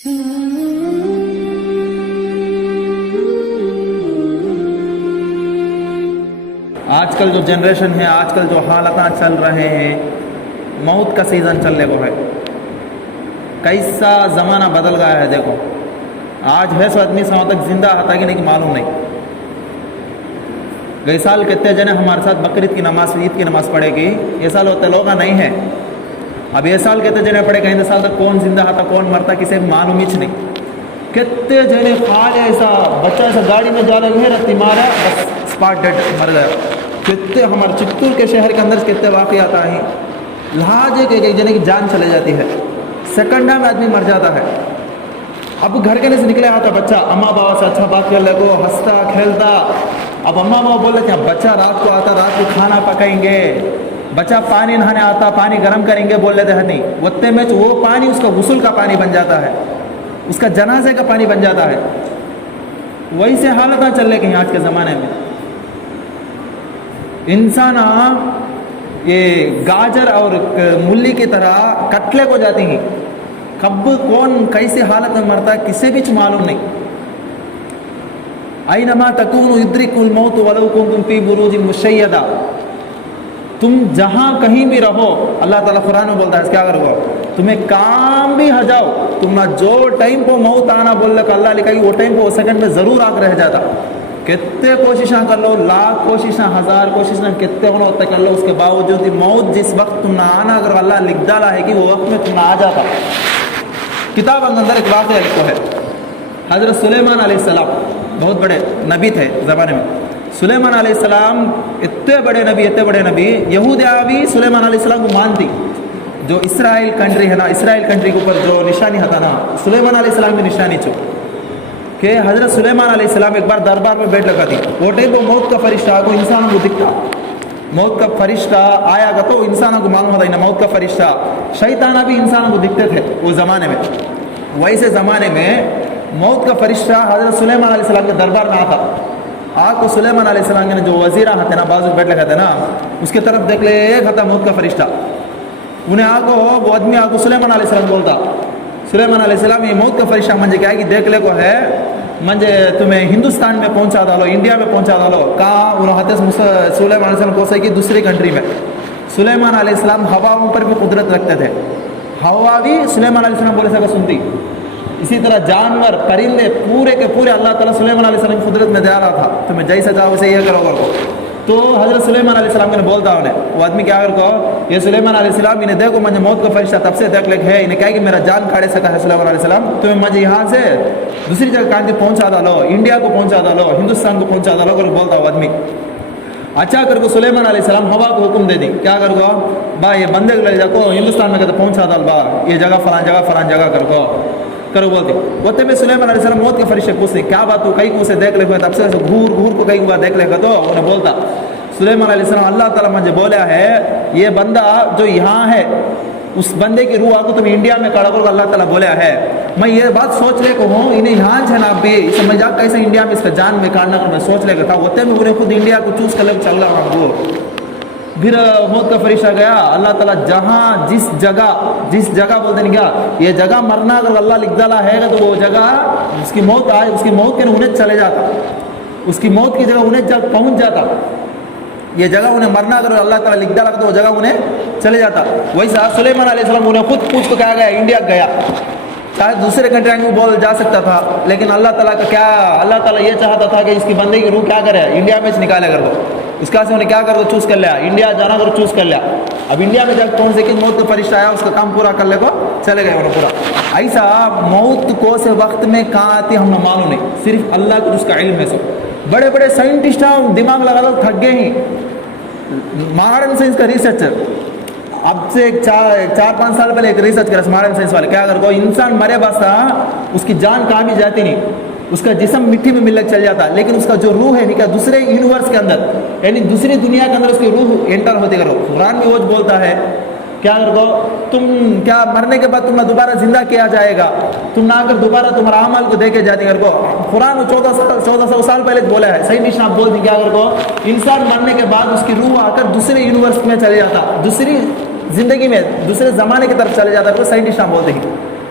آج کل جو جنریشن ہے، آج کل جو حالات چل رہے ہیں، موت کا سیزن چلنے کو ہے. کیسا زمانہ بدل گیا ہے. دیکھو آج ہے سو آدمی سو تک زندہ آتا کہ نہیں معلوم نہیں. گئے سال کتنے جنے ہمارے ساتھ بقرعید کی نماز، عید کی نماز پڑھے گی. یہ سال ہوتے لوگ نہیں ہے. اب یہ سال کتنے جنے پڑھے گئے سال تک کون زندہ آتا کون مرتا کسی معلوم ہی نہیں. کتنے جنے خال ایسا بچہ ایسا گاڑی میں جا رہے ہیں رتی مارا بس اسپاٹ ڈیڈ مر گیا. کتنے ہمارے چتور کے شہر کے اندر کتنے واقعات ہیں. لہٰذا ایک جنے کی جان چلے جاتی ہے، سیکنڈا میں آدمی مر جاتا ہے. اب گھر کے سے نکلے آتا بچہ، اماں بابا سے اچھا بات کر لے گو، ہنستا کھیلتا. اب اماں بابا بول رہے ہیں بچہ رات کو آتا، رات کو کھانا پکائیں گے، بچہ پانی نہانے آتا پانی گرم کریں گے بول لیتے ہیں نہیں. اتنے میں وہ پانی اس کا غسل کا پانی بن جاتا ہے، اس کا جنازے کا پانی بن جاتا ہے. وہی سے حالت چل رہے ہیں آج کے زمانے میں. انسان یہ گاجر اور مولی کی طرح کٹلے کو جاتی ہیں. کب کون کیسی حالت میں مرتا ہے کسی بھی معلوم نہیں. اینما تکونوا یدرککم الموت ولو کنتم فی بروج مشیدہ. تم جہاں کہیں بھی رہو، اللہ تعالیٰ قرآن میں بولتا ہے کیا کرو تمہیں کام بھی ہو جاؤ تم نہ جو ٹائم کو موت آنا بول لے اللہ لکھا کہ وہ ٹائم کو وہ سیکنڈ میں ضرور آ کر رہ جاتا. کتنے کوششاں کر لو، لاکھ کوششاں، ہزار کوششاں کتنے ہونا ہوتا کر لو، اس کے باوجود موت جس وقت تم نہ آنا اگر اللہ لکھ ڈالا ہے کہ وہ وقت میں تم نہ آ جاتا. کتاب اندر ایک واقعہ لکھو ہے. حضرت سلیمان علیہ السلام بہت بڑے نبی تھے زمانے میں. سلیمان علیہ السلام اتنے بڑے نبی یہود بھی سلیمان علیہ السلام کو مانتی. جو اسرائیل کنٹری ہے نا، اسرائیل کنٹری کے اوپر جو نشانی ہوتا نا سلیمان علیہ السلام کی نشانی چھو کہ حضرت سلیمان علیہ السلام ایک بار دربار میں بیٹھ لگا تھی. وہ ٹائم کو موت کا فرشتہ کو انسان کو دکھتا. موت کا فرشتہ آیا گا تو انسانوں کو معلوم ہوتا ہے نا موت کا فرشتہ. شیطانہ بھی انسانوں کو دکھتے تھے وہ زمانے میں. ویسے زمانے میں موت کا فرشتہ حضرت سلیمان علیہ السلام کے دربار میں آتا. آگ کو سلیمان علیہ السلام کے جو وزیرہ ہوتے نا بازو بیٹھ لگا تھے نا اس کے طرف دیکھ لے ایک ہوتا موت کا فرشتہ. انہیں آگو وہ آدمی آگو سلیمان علیہ السلام بولتا سلیمان علیہ السلام یہ موت کا فرشتہ منجھے کیا ہے کہ دیکھ لے کو ہے منجھے تمہیں ہندوستان میں پہنچا ڈالو، انڈیا میں پہنچا ڈالو. کہاں انہوں نے سلیمان علیہ السلام پہنچے کہ دوسری کنٹری میں. سلیمان علیہ السلام ہواؤں پر بھی قدرت رکھتے تھے. ہوا بھی سلیمان علیہ السلام بولے سے سنتی. اسی طرح جانور پرندے پورے کے پورے اللہ تعالیٰ سلیمان علیہ السلام کی قدرت میں دے رہا تھا. تمہیں جیسا چاہو ویسے یہ کرو گا. تو حضرت سلیمان علیہ السلام نے بولتا انہیں وہ آدمی کیا کر کو یہ سلیمان علیہ السلام انہیں دیکھو مجھے موت کا فرشتہ تب سے دیکھ لکھ ہے انہیں کہا کہ میرا جان کھاڑے سکا ہے سلیمان علیہ السلام تمہیں مجھے یہاں سے دوسری جگہ کہاں پہنچا ڈالو، انڈیا کو پہنچا ڈالو، ہندوستان کو پہنچا ڈالو کر بولتا وہ آدمی. اچھا کر کو سلیمان علیہ السلام ہوا کو حکم دے دی کیا کر کو با یہ بندے کو لے جا کو ہندوستان میں کہتے پہنچا ڈال با یہ جگہ فلان جگہ کر کو کرو بولتی. وہ میں سلیمان علیہ السلام موت کے فرشتے پوچھتے کیا بات تو کہیں کو سے دیکھ لے گا تب سے گھور کو کہیں ہوا دیکھ لے گا. تو انہیں بولتا سلیمان علیہ السلام اللہ تعالیٰ مجھے بولا ہے یہ بندہ جو یہاں ہے اس بندے کی روح کو تم انڈیا میں کھڑا کرو. اللہ تعالیٰ بولا ہے میں یہ بات سوچ لے کو ہوں انہیں یہاں ہے نا بھی سمجھ جا کیسے انڈیا میں اس کا جان میں کاٹنا کر میں سوچ لے گا تھا. ہوتے میں انہیں خود انڈیا کو چوز کر لے چل رہا ہوں. وہ پھر موت کا فرشتہ گیا. اللہ تعالیٰ جہاں جس جگہ بولتے نہیں کیا یہ جگہ مرنا اگر اللہ لکھ ڈالا ہے تو وہ جگہ اس کی موت آئے اس کی موت کے انہیں چلے جاتا. اس کی موت کی جگہ انہیں جب پہنچ جاتا. یہ جگہ انہیں مرنا اگر اللہ تعالیٰ لکھ ڈالا تو وہ جگہ انہیں چلے جاتا. ویسا سلیمان علیہ السلام انہیں خود پوچھ کو کہا گیا انڈیا گیا. چاہے دوسرے کنٹری میں بول جا سکتا تھا لیکن اللہ تعالیٰ کا کیا اللہ تعالیٰ یہ چاہتا تھا کہ اس کی بندے کی روح کیا کرے انڈیا میں نکالے کر دو. اس کا سے انہیں کیا کر دو چوز کر لیا انڈیا جانا کر چوز کر لیا. اب انڈیا میں جب کون سے کہ موت کا فرشتہ آیا اس کا کام پورا کر لے کو چلے گئے انہیں پورا. ایسا موت کو سے وقت میں کہاں آتی ہم نے معلوم نہیں، صرف اللہ کو جس کا علم ہے. سو بڑے بڑے سائنٹسٹ دماغ لگا لو تھک گئے ہی. ماڈرن سائنس کا ریسرچر اب سے 4-5 سال پہلے ایک ریسرچ کرا ماڈرن سائنس والے کیا اگر کوئی انسان مرے باستا اس کی جان کہاں بھی جاتی نہیں، اس کا جسم مٹی میں مل چل جاتا لیکن اس کا جو روح ہے کیا دوسرے یونیورس کے اندر یعنی دوسری دنیا کے اندر اس کی روح انٹر ہوتے کرو. قرآن میں وہ بولتا ہے کیا کرو تم کیا مرنے کے بعد تمہیں دوبارہ زندہ کیا جائے گا، تم نہ کر دوبارہ تمہارا اعمال کو دیکھے جاتی کر کو. قرآن 1400 سال پہلے بولا ہے. صحیح نشان آپ بول دیں کیا کر کو انسان مرنے کے بعد اس کی روح آ کر دوسرے یونیورس میں چلے جاتا، دوسری زندگی میں دوسرے زمانے کی طرف چلے جاتا ہے. صحیح نشان بولتے ہیں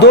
2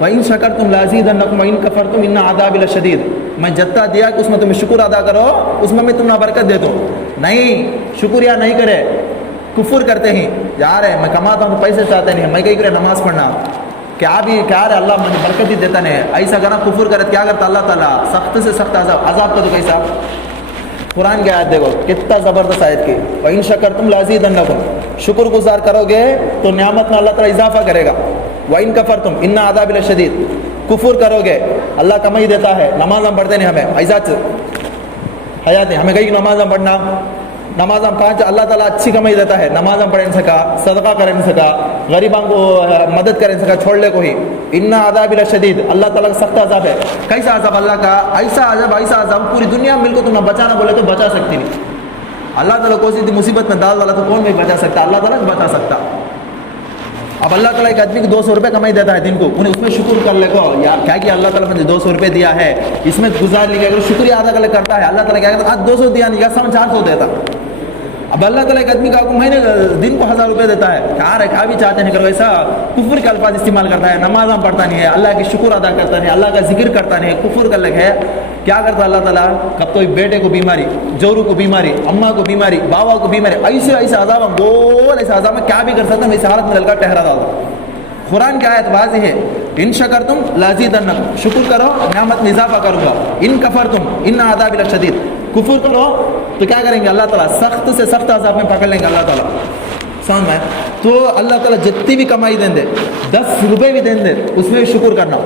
وَإِن شَكَرْتُمْ لَأَزِيدَنَّكُمْ وَإِن كَفَرْتُمْ إِنَّ عَذَابِي لَشَدِيدٌ. میں جتنا دیا کہ اس میں تمہیں شکر ادا کرو، اس میں تم برکت دے دو. نہیں، شکریہ نہیں کرے، کفر کرتے ہیں. یار ہے میں کماتا ہوں تو پیسے چاہتے نہیں، میں کہیں کرے نماز پڑھنا کیا رہے اللہ مجھے برکت ہی دیتا نہیں. ایسا کرنا کفر کرے کیا کرتا اللہ تعالیٰ؟ سخت سے سخت عذاب کا. تو کیسا قرآن کی آیت دیکھو کتنا زبردست آیت کی. وَإِن شَكَرْتُمْ لَأَزِيدَنَّكُمْ. شکر گزار کرو گے تو نعمت میں اللہ تعالیٰ اضافہ کرے گا. وَإِن كَفَرْتُمْ إِنَّ عَذَابِي لَشَدِيدٌ. کفر کرو گے اللہ کمائی دیتا ہے. نماز ہم پڑھتے نہیں، ہمیں ایسا حیات ہے، ہمیں کہیں نماز ہم پڑھنا، نماز ہم 5 اللہ تعالیٰ اچھی کمائی دیتا ہے. نماز ہم پڑھ نہیں سکا، صدقہ کر نہیں سکا، غریبوں کو مدد کر نہیں سکا، چھوڑ لے کو ہی. ان عذاب لشدید، اللہ تعالیٰ کا سخت عذاب ہے. کیسا عذاب اللہ کا؟ ایسا عذاب پوری دنیا مل کو تم نہ بچانا بولے تو بچا سکتی نہیں. اللہ تعالیٰ کو سی مصیبت میں ڈال والا تو کون بھی بچا سکتا؟ اللہ تعالیٰ بچا سکتا. اب اللہ تعالیٰ ایک آدمی کو 200 روپے کمائی دیتا ہے دن کو، انہیں اس میں شکر کر لے گا یار کیا کہ اللہ تعالیٰ مجھے 200 روپے دیا ہے، اس میں گزار لے گا، شکریہ ادا کر کرتا ہے. اللہ تعالیٰ کیا کہتا ہے آج 200 دیا نہیں، 400 دیتا. اب اللہ تعالیٰ ایک آدمی کا مہینے دن کو 1000 روپے دیتا ہے. کیا بھی چاہتے نہیں کرو، ایسا کفر کے الفاظ استعمال کرتا ہے. نماز ہم پڑھتا نہیں ہے، اللہ کی شکر ادا کرتا نہیں، اللہ کا ذکر کرتا نہیں، کفر کر لگ ہے. کیا کرتا اللہ تعالیٰ؟ کب تو بیٹے کو بیماری، جورو کو بیماری، اماں کو بیماری، بابا کو بیماری، ایسے عذاب ہم بول ایسے عذاب میں کیا بھی کر سکتے ہیں. اس حالت میں دل کا ٹہرا ڈالتا. قرآن کی آیت واضح ہے. ان شکرتم لازیدنکم، شکر کرو نعمت میں اضافہ کروں گا. ان کفرتم ان عذابی لشدید، کفر کرو تو کیا کریں گے اللہ تعالیٰ؟ سخت سے سخت عذاب میں پکڑ لیں گے اللہ تعالیٰ. سمجھ میں؟ تو اللہ تعالیٰ جتنی بھی کمائی دیں دے، 10 روپے بھی دیں دے، اس میں بھی شکر کرنا.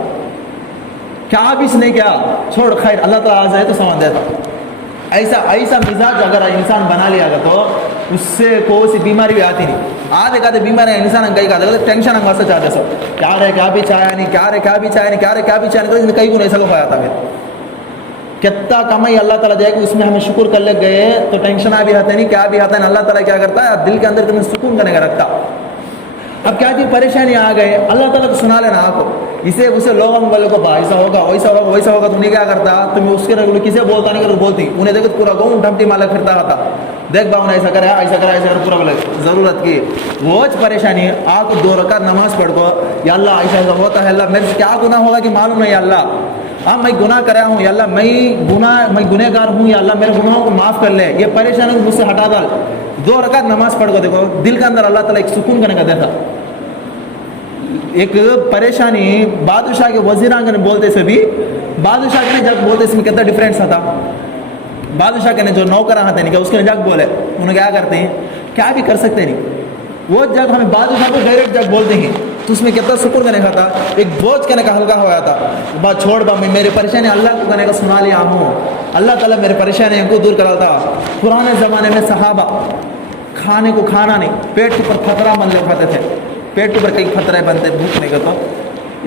کیا بھی اس نے کیا چھوڑ خیر اللہ تعالیٰ آ جائے تو سمجھ دیتا. ایسا مزاج اگر انسان بنا لیا گا تو اس سے کوئی سی بیماری بھی آتی نہیں. آدھے کہتے بیماری انسان کئی کہتے ٹینشن ہم واسطے چاہتے سب کیا رہے کیا بھی چاہے نہیں، کیا رہے کیا بھی چاہے نہیں، کیا رہے کیا بھی چاہے نہیں، کئی کو نہیں سکو پایا تھا. پھر کتنا کمائی اللہ تعالیٰ دے کہ اس میں ہمیں شکر کر لگ گئے تو ٹینشن بھی آتے نہیں، کیا بھی آتا ہے. اللہ تعالیٰ کیا کرتا ہے اب دل کے اندر تمہیں سکون کرنے کا رکھتا. اب کیا چیز پریشانی آ گئے اللہ تعالیٰ کو سنا لینا آپ کو، اسے لوگوں والے کو ایسا ہوگا ویسا ہوگا ویسا ہوگا. تم نے کیا کرتا؟ تم اس کے کسے بولتا نہیں کر بولتی انہیں دیکھو پورا گاؤں ڈھمٹی مالا پھرتا رہتا. دیکھ باؤ ایسا کرا ایسا کرا ایسا کرا پورا بولے ضرورت کی وہ پریشانی ہے. آپ 2 رکعت نماز پڑھ کو یا اللہ ایسا ایسا ہوتا ہے، اللہ میرے سے کیا گناہ ہوگا کہ معلوم نہیں اللہ، ہاں میں گناہ کرا ہوں یا اللہ میں گنہ گار ہوں یا اللہ میرے گناہوں کو معاف کر لے، یہ پریشانی مجھ سے ہٹا ڈال. 2 رکعت نماز پڑھ کو دیکھو دل کے اندر اللہ تعالیٰ ایک سکون کرنے کا دیتا. ایک پریشانی بادشاہ کے وزیران کے بولتے سے بھی بادشاہ کے جب بولتے اس میں کتنا ڈفرینس تھا. بادشاہ کے جو نوکر آتے نہیں کہ اس کے جگ بولے انہیں کیا کرتے ہیں کیا بھی کر سکتے نہیں. وہ جب ہمیں بادشاہ کو ڈائریکٹ جب بولتے ہیں تو اس میں کتنا شکر کرنے کا تھا، ایک بوجھ کرنے کا ہلکا ہوا تھا. بات چھوڑ با میں میری پریشانی اللہ کو کرنے کا سنا لیا ہوں، اللہ تعالیٰ میرے پریشانیوں کو دور کرا تھا. پرانے زمانے میں صحابہ کھانے کو کھانا نہیں، پیٹ کے اوپر پتھرا بن لے کھاتے تھے. پیٹ کے اوپر کئی پتھریں بنتے بھوک نہیں کرتا.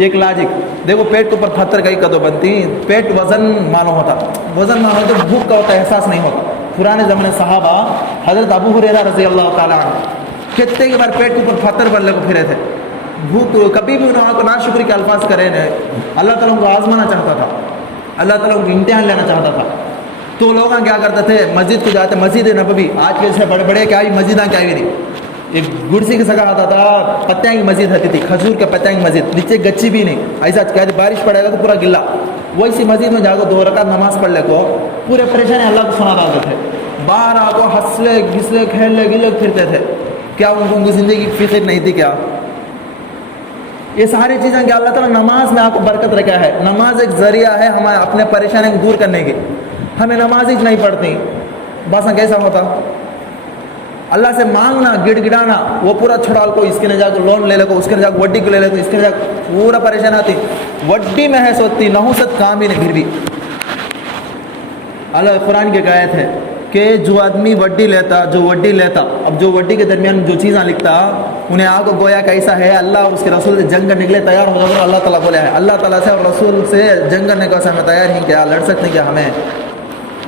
ایک لاجک دیکھو پیٹ کے اوپر پتھر کئی کدو بنتی، پیٹ وزن معلوم ہوتا، وزن معلوم ہوتا بھوک کا ہوتا احساس نہیں ہوتا. پرانے زمانے صحابہ حضرت ابو ہریرہ رضی اللہ تعالیٰ عنہ کتنے کے بار پیٹ کے اوپر پتھر بن لے کو پھرے تھے. بھوک کبھی بھی انہوں کو ناشکری کے الفاظ کرے نہیں. اللہ تعالیٰ کو آزمانا چاہتا تھا، اللہ تعالیٰ کو امتحان لینا چاہتا تھا. تو لوگ کیا کرتے تھے مسجد کو جاتے، مسجد نبوی آج کے جیسے بڑے بڑے کیا مسجدیں کیا بھی نہیں، ایک گڑسی کی سگا آتا تھا، پتیاں کی مسجد ہوتی تھی، کھجور کے پتیاں کی مسجد، نیچے گچی بھی نہیں. ایسا کہتے بارش پڑے گا تو پورا گلا. ویسی مسجد میں جاگو 2 رکعت نماز پڑھ لے کو پورے پریشانی اللہ کو سنا ڈالتے تھے. باہر آ کو ہنسلے گھسلے کھیلنے گلے پھرتے تھے. کیا ان کی زندگی کی فکر نہیں تھی کیا؟ یہ ساری چیزیں کہ اللہ تعالیٰ نماز میں آپ کو برکت رکھا ہے. نماز ایک ذریعہ ہے ہمیں اپنے پریشانی کو دور کرنے کی. ہمیں نماز ہی نہیں پڑھتی بس کیسا ہوتا؟ اللہ سے مانگنا گڑ گڑانا وہ پورا چھڑال کو اس کے نے جا کے لون لے لے کو، اس کے نے جا کے وڈی کو لے لے تو اس کے نے جا پورا پریشان آتی. وڈی محض ہوتی نحوست کام ہی نہیں. پھر بھی اللہ قرآن کی آیت ہے کہ جو آدمی وڈی لیتا اب جو وڈی کے درمیان جو چیزیں لکھتا انہیں آ کو گویا کیسا ہے اللہ اور اس کے رسول سے جنگ کرنے کے لیے تیار ہو جاتا. اللہ تعالیٰ بولے ہے اللہ تعالیٰ سے اور رسول سے جنگ کرنے کو ہمیں تیار ہی کیا لڑ سکتے کیا ہمیں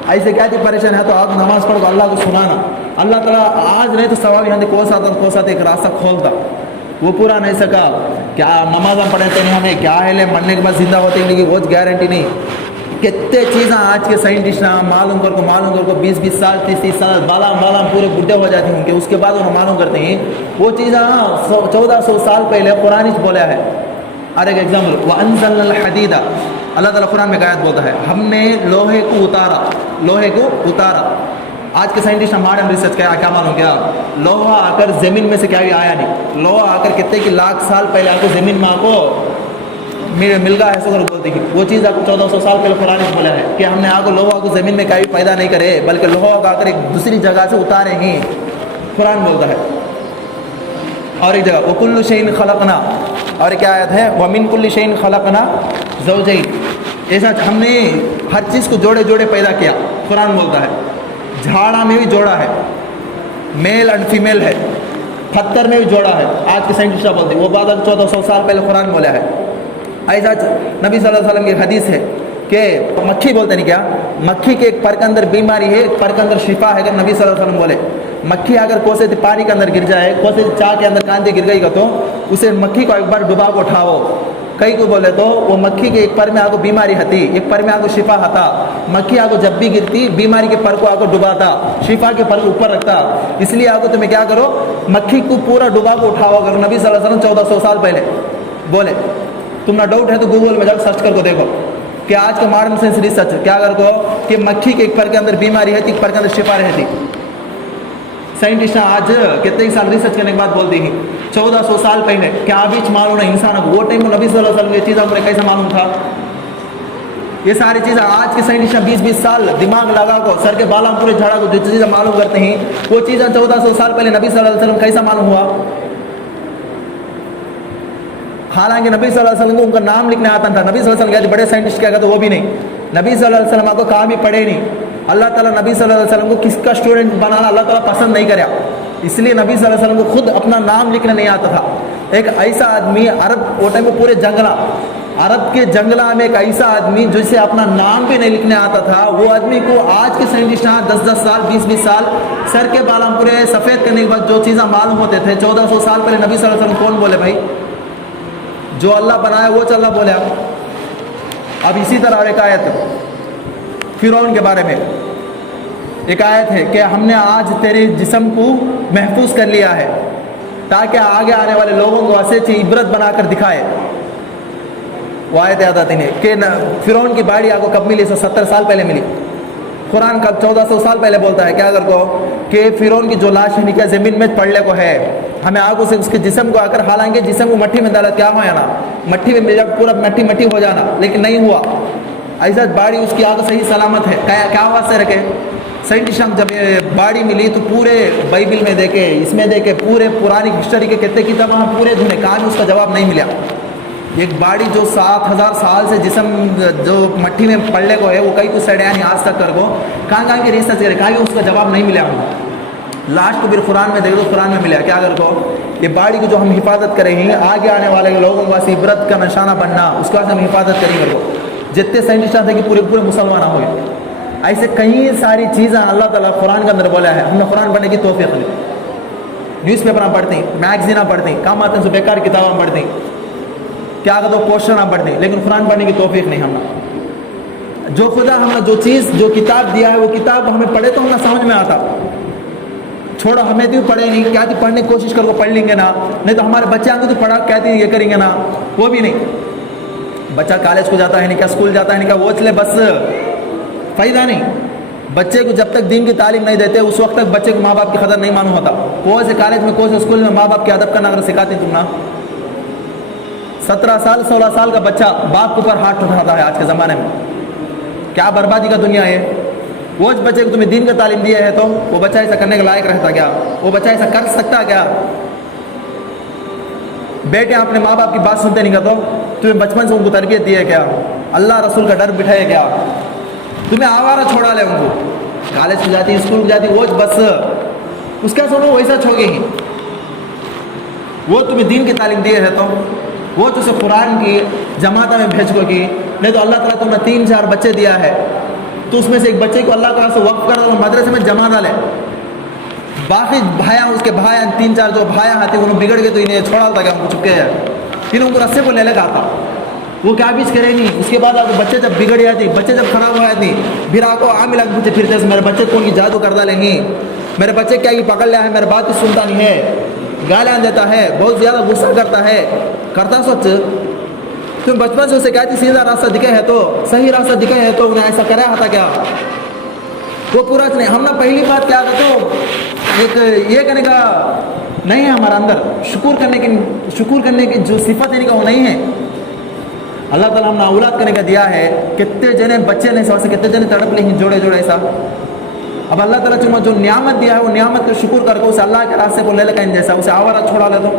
ایسے کیا تھی پریشان ہے تو آپ نماز پڑھ کو اللہ کو سنانا. اللہ تعالیٰ آج نہیں تو ثواب یہاں کوس آتا ایک راستہ کھولتا. وہ پورا نہیں سکا کیا نماز ہم پڑھتے نہیں ہمیں کیا ہے لے مرنے کے بعد زندہ ہوتے ہیں وہ گارنٹی نہیں. کتنے چیزیں آج کے سائنٹسٹ معلوم کر کو 20 سال 30 سال بالا پورے بڈھے ہو جاتے ہیں کہ اس کے بعد انہیں معلوم کرتے ہیں وہ چیزیں 1400 سال پہلے قرآن بولا ہے. اور ایک ایگزامپل وَأَنزَلْنَا الْحَدِيدَ، اللہ تعالیٰ قرآن میں ایک آیت بولتا ہے ہم نے لوہے کو اتارا. آج کے سائنٹسٹ ماڈرن ریسرچ کیا معلوم کیا؟ لوہا آ کر زمین میں سے کیا بھی آیا نہیں. لوہا آ کر کتنے کی لاکھ سال پہلے آ کر زمین میں آ کو مل گیا ہے. سو بولتے ہیں وہ چیز آپ کو 1400 سال پہلے قرآن میں بولا ہے کہ ہم نے آ کو لوہا کو زمین میں کیا بھی پیدا نہیں کرے بلکہ لوہا کو آ کر ایک دوسری جگہ سے اتارے ہی. قرآن بولتا ہے. اور ایک جگہ وَكُلُّ شَيْءٍ خَلَقْنَا، اور کیا آیت ہے وَمِن كُلِّ شَيْءٍ خَلَقْنَا زَوْجَيْنِ. ایسا ہم نے ہر چیز کو جوڑے پیدا کیا. قرآن بولتا ہے جھاڑا میں بھی جوڑا ہے، میل اینڈ فیمیل ہے. پتھر میں بھی جوڑا ہے. آج کے سائنٹسٹ بولتے ہیں وہ بات 1400 سال پہلے قرآن بولا ہے. ایسا نبی صلی اللہ علیہ وسلم کی حدیث ہے کہ مکھی بولتے نہیں کیا، مکھی کے ایک پر کے اندر بیماری ہے، ایک پر کے اندر شفا ہے. اگر نبی صلی اللہ علیہ وسلم بولے مکھی اگر کوسے پانی کے اندر گر جائے، کوسے چاہ کے اندر کاندے گر گئی گا تو اسے مکھی کو ایک بار ڈبا کو اٹھاؤ. کئی کو بولے تو وہ مکھی کے ایک پر میں آگو بیماری ہوتی، ایک پر میں آگو شفا ہوتا. مکھی آگو جب بھی گرتی بیماری کے پر کو آگو ڈباتا، شفا کے پر کو اوپر رکھتا. اس لیے آگو تمہیں کیا کرو مکھی کو پورا ڈبا کو اٹھاؤ. اگر نبی صلی اللہ علیہ وسلم 1400 سال پہلے بولے. تم نہ ڈاؤٹ ہے تو گوگل میں جا کر سرچ کر کو دیکھو کہ آج کا ماڈرن سائنس ریسرچ کیا کر کو کہ مکھی کے ایک پر کے اندر بیماری ہے، ایک پر کے اندر شفا رہتی. سائنٹسٹ آج کتنے سال ریسرچ کرنے کے بعد بولتے ہیں 1400 سال پہلے کیا بیچ معلوم ہے انسان کو. وہ ٹائم میں نبی صلی اللہ علیہ وسلم یہ چیز ہمیں کیسے معلوم تھا؟ یہ ساری چیزیں آج کے سائنٹسٹ 20 سال دماغ لگا کو سر کے بالا پورے جھاڑا کو جو چیزیں معلوم کرتے ہیں وہ چیزیں 1400 سال پہلے نبی صلی اللہ علیہ وسلم کیسا معلوم ہوا؟ حالانکہ نبی صلی اللہ علیہ وسلم کو ان کا نام لکھنے آتا تھا. نبی صلی اللہ علیہ وسلم بڑے سائنٹسٹ کیا کہتے وہ بھی نہیں. نبی صلی اللہ علیہ وسلم کو کہاں بھی پڑھے نہیں. اللہ تعالیٰ نبی صلی اللہ علیہ وسلم کو کس کا اسٹوڈنٹ بنانا اللہ تعالیٰ پسند نہیں کریا، اس لیے نبی صلی اللہ علیہ وسلم کو خود اپنا نام لکھنا نہیں آتا تھا. ایک ایسا آدمی عرب وہ ٹائم میں پورے جنگلہ عرب کے جنگلہ میں ایک ایسا آدمی جسے اپنا نام بھی نہیں لکھنے آتا تھا، وہ آدمی کو آج کے سائنٹسٹ 10 سال 20 سال سر کے بالا پورے سفید کرنے کے بعد جو چیزیں معلوم ہوتے تھے 1400 سال پہلے نبی صلی اللہ علیہ وسلم کون بولے بھائی؟ جو اللہ بنایا وہ اللہ بولے. اب اسی طرح اور ایک آیت فرعون کے بارے میں ایک آیت ہے کہ ہم نے آج تیرے جسم کو محفوظ کر لیا ہے تاکہ آگے آنے والے لوگوں کو ایسے عبرت بنا کر دکھائے. وہ آیت یاد آتی ہے کہ فرعون کی باڑی آپ کو کب ملی؟ 70 سال پہلے ملی. قرآن کا 1400 سال پہلے بولتا ہے کیا اگر کو کہ فرعون کی جو لاش ہے کیا زمین میں پڑنے کو ہے، ہمیں آگوں سے اس کے جسم کو آ کر حالانکہ جسم کو مٹی میں ڈالا کیا ہو جانا، مٹی میں مل جا پورا مٹی ہو جانا، لیکن نہیں ہوا. ایسا باڑی اس کی آگے صحیح سلامت ہے. کیا واسطے رکھے سائنٹسٹ؟ جب یہ باڑی ملی تو پورے بائبل میں دیکھے، اس میں دیکھے پورے پرانی ہسٹری کے کتنے کتاب وہاں پورے دھنے کہاں اس کا جواب نہیں ملا. ایک باڑی جو 7000 سال سے جسم جو مٹی میں پڑنے کو ہے وہ کئی کو سڑیا نہیں آج تک کر کو کہاں کی ریسرچ کرے کہاں اس کا جواب نہیں ملا. لاسٹ کو پھر قرآن میں دیکھ دو قرآن میں ملا کیا اگر کو یہ باڑی کو جو ہم حفاظت کریں گے آگے آنے والے لوگوں کو ایسی عبرت کا نشانہ بننا اس کا ہم حفاظت کریں گے. جتنے سائنٹسٹ تھے کہ پورے مسلمان ہوئے. ایسے کئی ساری چیزیں اللہ تعالیٰ قرآن کے اندر بولا ہے. ہم نے قرآن پڑھنے کی توفیق لی. نیوز پیپر پڑھتے ہیں، میگزین پڑھتے ہیں، کام آتے ہیں سو بیکار کتابیں پڑھتے ہیں، کیا اگر تو پوسٹر پڑھتے ہیں، لیکن قرآن پڑھنے کی توفیق نہیں. ہم نے جو خدا ہم نے جو چیز جو کتاب دیا ہے وہ کتاب ہمیں پڑھے تو ہمیں سمجھ میں آتا. چھوڑو ہمیں تو پڑھے نہیں کیا تھی پڑھنے کی کوشش کر کو پڑھ لیں گے نا، نہیں تو ہمارے بچے آگے تو پڑھا کہتے ہیں یہ کریں گے نا، وہ بھی نہیں. بچہ کالج کو جاتا ہے نہیں کیا، اسکول جاتا ہے نہیں کیا، وہ چلے بس فائدہ نہیں. بچے کو جب تک دین کی تعلیم نہیں دیتے اس وقت تک بچے کو ماں باپ کی قدر نہیں معلوم ہوتا. کوئی سے کالج میں کوئی سے اسکول میں ماں باپ کی ادب کرنا اگر سکھاتے تم نا. 17 سال 16 سال کا بچہ باپ کے اوپر ہاتھ اٹھاتا ہے آج کے زمانے میں. کیا بربادی کا دنیا ہے. وہ بچے کو تمہیں دین کا تعلیم دیا ہے تو وہ بچہ ایسا کرنے کے لائق رہتا کیا؟ وہ بچہ ایسا کر سکتا کیا؟ بیٹے اپنے ماں باپ کی بات سنتے نہیں تو تمہیں بچپن سے ان کو تربیت دی ہے کیا؟ اللہ رسول کا ڈر بٹھائے کیا؟ تمہیں آوارہ چھوڑا لے ان کو. کالج کو جاتی اسکول کو جاتی وہ بس اس کا سنو ویسا چھوڑے گی. وہ تمہیں دین کی تعلیم دیے ہے تو وہ تو اسے قرآن کی جماعتوں میں بھیج کو کی. نہیں تو اللہ تعالیٰ تمہیں 3-4 بچے دیا ہے تو اس میں سے ایک بچے کو اللہ تعالیٰ سے وقف کر دو مدرسے میں جمع ڈالے. باقی بھایا اس کے بھائی 3-4 جو بھایا آتے انہوں بگڑ گئے تو انہیں چھوڑا تھا کہ ہم کو چپکے ہیں پھر ان کو رسے کو لے لے آتا. وہ کیا بیچ کرے نہیں. اس کے بعد آپ بچے جب بگڑ جاتی بچے جب خراب ہو جاتی پھر آپ کو عام علاقے پوچھے پھرتے میرے بچے کون کی جادو کرتا لیں گے، میرے بچے کیا یہ پکڑ لیا ہے، میرے بات سنتا نہیں ہے، گالیاں دیتا ہے، بہت زیادہ غصہ کرتا ہے. کرتا سچ تم بچپن سے اسے کہتی سیدھا راستہ دکھے ہے تو صحیح راستہ دکھے ہے تو انہیں ایسا کرا تھا کیا؟ وہ پورا نہیں. ہم نے پہلی بات کیا تھا تو ایک یہ کرنے کا نہیں ہے ہمارا اندر، شکر کرنے کی جو صفت ہے وہ نہیں ہے. اللہ تعالیٰ ہم نے اولاد کرنے کا دیا ہے، کتنے جنے بچے نہیں سوچتے، کتنے جنے تڑپ لی جوڑے جوڑے ایسا. اب اللہ تعالیٰ تمہیں جو نعمت دیا ہے وہ نعمت کا شکر کر کے اسے اللہ کے راستے کو لے لے کہیں جیسا اسے آوارہ چھوڑا لے دو.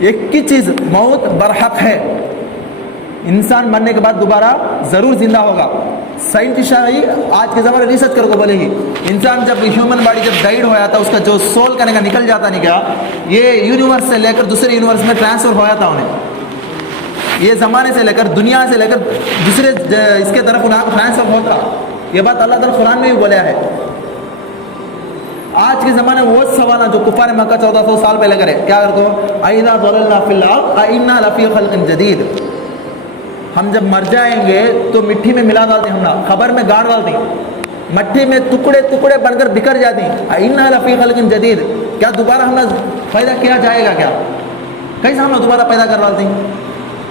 ایک ہی چیز موت برحق ہے، انسان مرنے کے بعد دوبارہ ضرور زندہ ہوگا. سائنٹسٹ آج کے زمانے ریسرچ کر کو بولے ہی انسان جب ہیومن باڈی جب ڈائڈ ہوا تھا اس کا جو سول کرنے کا نکل جاتا نہیں کیا، یہ یونیورس سے لے کر دوسرے یونیورس میں ٹرانسفر ہوا تھا انہیں. یہ زمانے سے لے کر دنیا سے لے کر دوسرے اس کے طرف انہیں ٹرانسفر ہوتا. یہ بات اللہ تعالیٰ قرآن میں بھی بولا ہے. آج کے زمانے میں وہ سوال ہے جو کفار مکہ 1400 سال پہلے کرے کیا کرتے ہو، اَإِذَا ضَلَلْنَا فِي الْأَرْضِ أَإِنَّا لَفِي خَلْقٍ جَدِيدٍ. ہم جب مر جائیں گے تو مٹی میں ملا ڈالتے، ہم نا خبر میں گاڑ ڈالتے، مٹی میں ٹکڑے ٹکڑے بن کر بکھر جاتی. اِنَّا لَفِي خَلْقٍ جَدِيدٍ. کیا دوبارہ ہم نے پیدا کیا جائے گا؟ کیا کیسے ہم نے دوبارہ پیدا کر ڈالتے؟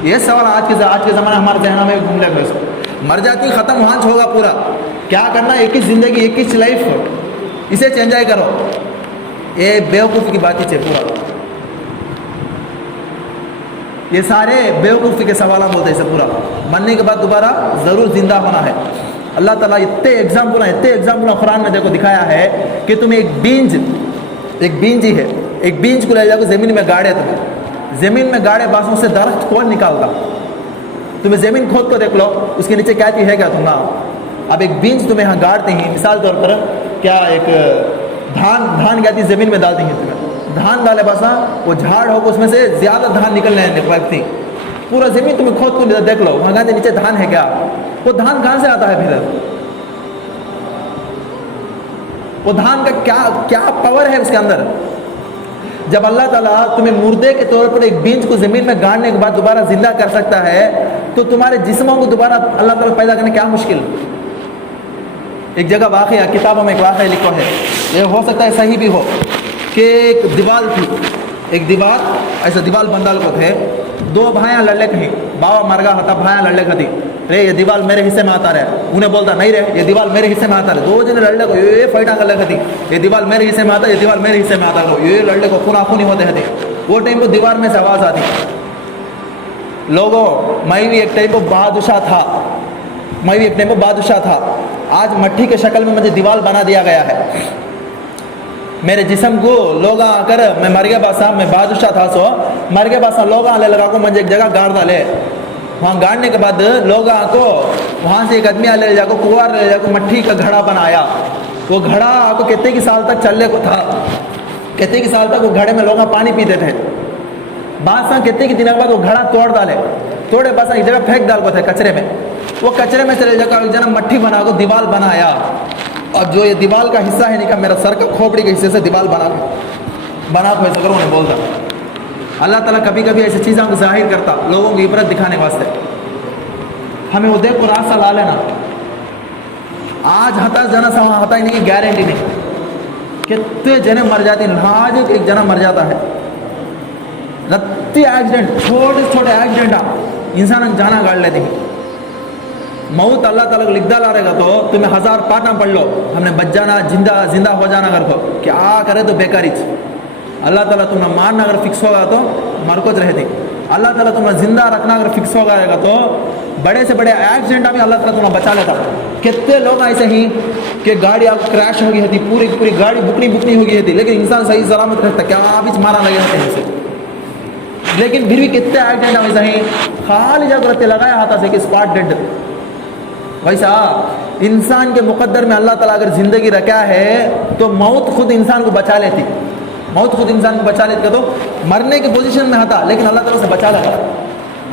یہ سوال آج کے زمانے ہمارے ذہنوں میں گھوم لے گا. مر جاتی ختم وہاں ہوگا پورا. کیا کرنا؟ ایک ہی زندگی، ایک ہی لائف، اسے انجوائے کرو. یہ بیوقوفی کی بات ہی پورا. یہ سارے بیوقوفی کے سوالات ہوتے ہیں. پورا مرنے کے بعد دوبارہ ضرور زندہ ہونا ہے. اللہ تعالیٰ اتنے ایگزامپل قرآن میں دیکھو دکھایا ہے کہ تمہیں ایک بینج ہی ہے، ایک بینج کو لے جاؤ زمین میں گاڑے، تمہیں زمین میں گاڑے باسوں سے درخت کون نکالتا؟ تمہیں زمین کھود کو دیکھ لو، اس کے نیچے کیا چیز ہے کیا تم نا. اب ایک بینج تمہیں یہاں گاڑتے ہیں، مثال طور پر کیا ایک دھان گاتی زمین میں ڈالتے ہیں، تمہیں دھان ڈالے باسا وہ جھاڑ ہو اس میں سے زیادہ دھان نکلنے لگتی. پورا زمین تمہیں کھود کو دیکھ لو، وہاں گاتے نیچے دھان ہے کیا؟ وہ دھان کہاں سے آتا ہے پھر؟ وہ دھان کا کیا پاور ہے اس کے اندر؟ جب اللہ تعالیٰ تمہیں مردے کے طور پر ایک بینج کو زمین میں گاڑنے کے بعد دوبارہ زندہ کر سکتا ہے تو تمہارے جسموں کو دوبارہ اللہ تعالیٰ پیدا کرنے کیا مشکل؟ ایک جگہ واقعہ کتابوں میں ایک واقعہ لکھا ہے، یہ ہو سکتا ہے صحیح بھی ہو، کہ ایک دیوال تھی، ایک دیوال ایسا دیوال بندال کو تھے، دو بھائیاں لڑنے کہیں، بابا مرگا ہوتا بھائیاں لڑنے کھتی رے یہ دیوال میرے حصے میں آتا رہے، انہیں بولتا نہیں رہے یہ دیوال میرے حصے میں آتا رہے. دو جنے لڑنے کو یہ فائٹاں کر لے کھتی، یہ دیوال میرے حصے میں آتا، یہ دیوال میرے حصے میں آتا، یہ لڑنے کو خون آخونی ہوتے ہیں. وہ ٹائم کو دیوار میں سے آواز آتی، لوگوں میں بھی ایک ٹائم کو بادشاہ تھا، آج مٹی کے شکل میں مجھے دیوال بنا دیا گیا ہے. میرے جسم کو لوگ آ کر میں مر گیا باسا، میں بادشاہ تھا سو مر گیا باسا، لوگ آ لے لگا کو مجھے ایک جگہ گاڑ ڈالے. وہاں گاڑنے کے بعد لوگ آ کو وہاں سے ایک آدمی آ لے جا کو کنوار لے جا کو مٹی کا گھڑا بنایا. وہ گھڑا آ کو کتنے کی سال تک چلنے کو تھا، کتنے کی سال تک وہ گھڑے میں لوگ پانی پیتے تھے. بادشاہ کتنے کی دنوں بعد وہ گھڑا توڑے باسا ایک جگہ پھینک ڈال کو تھے کچرے میں. وہ کچرے میں چلے جا کر ایک جنا مٹی بنا کو دیوال بنایا. اب جو یہ دیوال کا حصہ ہے نہیں میرا سر کا کھوپڑی کے حصے سے دیوال بنا کو ایسا کرو انہیں بولتا. اللہ تعالیٰ کبھی کبھی ایسی چیزوں کو ظاہر کرتا لوگوں کی عبرت دکھانے واسطے. ہمیں وہ دیکھ کو راستہ لا لینا. آج ہتا جنا سا وہاں ہتا ہی نہیں، گارنٹی نہیں. کتنے جنے مر جاتے ہیں، آج ایک جنا مر جاتا ہے. رتی ایکسیڈنٹ، چھوٹے ایکسیڈنٹ انسان جانا گاڑ لیتے ہیں. موت اللہ تعالیٰ کو لکھ ڈالا رہے گا تو تمہیں 1000 پاٹا پڑھ لو، ہم نے بچ جانا زندہ ہو جانا کر کو کیا کرے تو بیکاری. اللہ تعالیٰ تمہیں مارنا اگر فکس ہوگا تو مرکوز رہتی. اللہ تعالیٰ تمہیں زندہ رکھنا اگر فکس ہوگا رہے گا تو بڑے سے بڑے ایکسیڈنٹ میں اللہ تعالیٰ تمہیں بچا لیتا. کتنے لوگ ایسے ہی کہ گاڑی آپ کریش ہو گئی تھی، پوری گاڑی بکنی ہو گئی تھی، لیکن انسان صحیح سلامت رہتا، کیا آپ ہی مارا لگے ہوتے ہیں. لیکن پھر بھی کتنے ایکسیڈنٹ ویسا ہی خالی جب رہتے لگایا ہاتھا سے کہ اسپاٹ ڈیڈ. ویسا انسان کے مقدر میں اللہ تعالیٰ اگر زندگی رکھا ہے تو موت خود انسان کو بچا لیتی. تو مرنے کی پوزیشن میں ہوتا لیکن اللہ تعالیٰ سے بچا لیتا.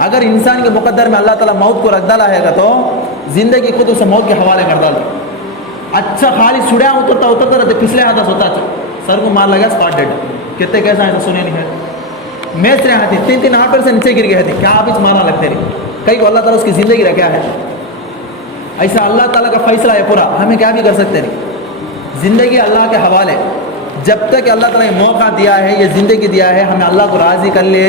اگر انسان کے مقدر میں اللہ تعالیٰ موت کو رکھ ڈالا ہے گا تو زندگی خود اسے موت کے حوالے کر ڈالا. اچھا خالی چھڑیا اترتا رہتے، پھسلے ہاتھا سوتا سر کو مار لگا اسپاٹ ڈیڈ. کتنے کیسا ہے سنے نہیں ہے. میچ رہے تھے 3 8 پر سے نیچے گر گئے تھے، کیا آپ اس مارا لگتے رہی. کئی کو اللہ تعالیٰ اس کی زندگی رکھا ہے. ایسا اللہ تعالیٰ کا فیصلہ ہے پورا، ہمیں کیا بھی کر سکتے نہیں. زندگی اللہ کے حوالے. جب تک اللہ تعالیٰ نے موقع دیا ہے، یہ زندگی دیا ہے، ہمیں اللہ کو راضی کر لے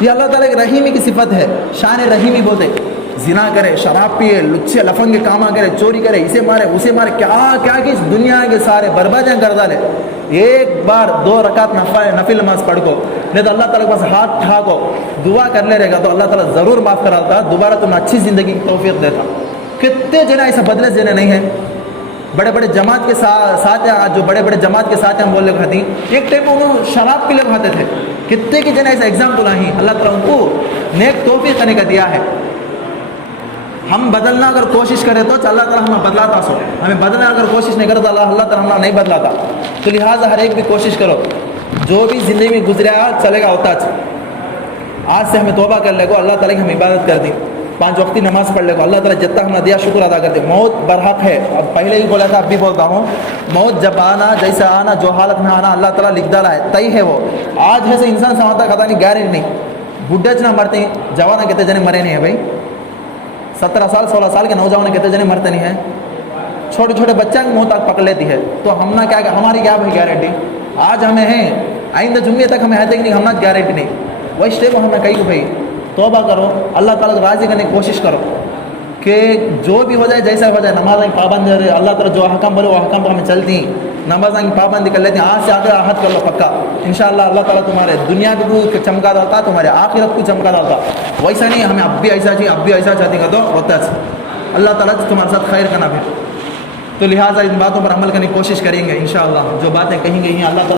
یہ اللہ تعالیٰ کی رحیمی کی صفت ہے، شان رحیمی بولتے. زنا کرے، شراب پیے، لچے لفنگ کام کرے، چوری کرے، اسے مارے اسے مارے، کیا کیا کہ دنیا کے سارے بربادیاں کر ڈالے. ایک بار 2 رکعت نفل نماز پڑھ کو، نہیں تو اللہ تعالیٰ کے پاس ہاتھ اٹھا کو دعا کر لے رہے گا تو اللہ تعالیٰ ضرور معاف کراتا، دوبارہ تمہیں اچھی زندگی کی توفیق دیتا. کتنے جنا ایسا بدلے دینے نہیں ہیں. بڑے بڑے جماعت کے ساتھ جو بڑے بڑے جماعت کے ساتھ ہم بولنے کھاتی، ایک ٹائم انہوں شراب پی لے کھاتے تھے. کتنے کی جنا ایسا ایگزامپل نہیں، اللہ تعالیٰ ان کو نیک توفیق کرنے کا دیا ہے. ہم بدلنا اگر کوشش کریں تو اللہ تعالیٰ ہمیں بدلاتا سو، ہمیں بدلنا اگر کوشش نہیں کرے تو اللہ تعالیٰ ہمیں نہیں بدلاتا. تو لہٰذا ہر ایک بھی کوشش کرو، جو بھی زندگی میں گزرا چلے گا ہوتا آج سے ہمیں توبہ کر لے گو، اللہ تعالیٰ کی ہم عبادت کر دی، 5 وقتی نماز پڑھ لے گو، اللہ تعالیٰ جتنا ہمیں دیا شکر ادا کر دے. موت برحق ہے، اب پہلے ہی بولا تھا اب بھی بولتا ہوں، موت جب آنا جیسا آنا جو حالت میں آنا اللہ تعالیٰ لکھ ڈالا ہے، طے ہے وہ. آج ایسے انسان سمجھتا کھاتا نہیں، گارنٹی نہیں. بڈھے چنا مرتے ہیں، جوان کہتے جنے مرے نہیں ہیں بھائی. 17 سال 16 سال کے نوجوان کہتے جنے مرتے نہیں ہیں. چھوٹے چھوٹے بچہ کی موت پکڑ لیتی ہے. تو ہم نہ کیا کہ ہماری کیا بھائی گارنٹی آج ہمیں ہیں، آئندہ جمعے تک ہمیں ہے کہ نہیں، ہم نہ گارنٹی نہیں. وہی اسٹیپ ہمیں کہی بھائی توبہ کرو، اللہ تعالیٰ کو راضی کرنے کی کوشش کرو کہ جو بھی ہو جائے جیسا ہو جائے. نماز کی پابندی رہے، اللہ تعالیٰ جو حکم بولے وہ حکم پر ہمیں چلتی ہیں، نماز کی پابندی کر لیتے ہیں. آج سے آگے عہد کر لو پکا، انشاءاللہ اللہ تعالیٰ تمہارے دنیا کو چمکا ڈالتا، تمہارے آخرت کو چمکا ڈالتا. ویسا نہیں ہمیں اب بھی ایسا چاہیے اب بھی ایسا چاہتی کا تو ہوتا ہے. اللہ تعالیٰ تمہارے ساتھ خیر کرنا پھر. تو لہٰذا ان باتوں پر عمل کرنے کی کوشش کریں گے انشاءاللہ. جو باتیں کہیں گئی ہیں اللہ تعالیٰ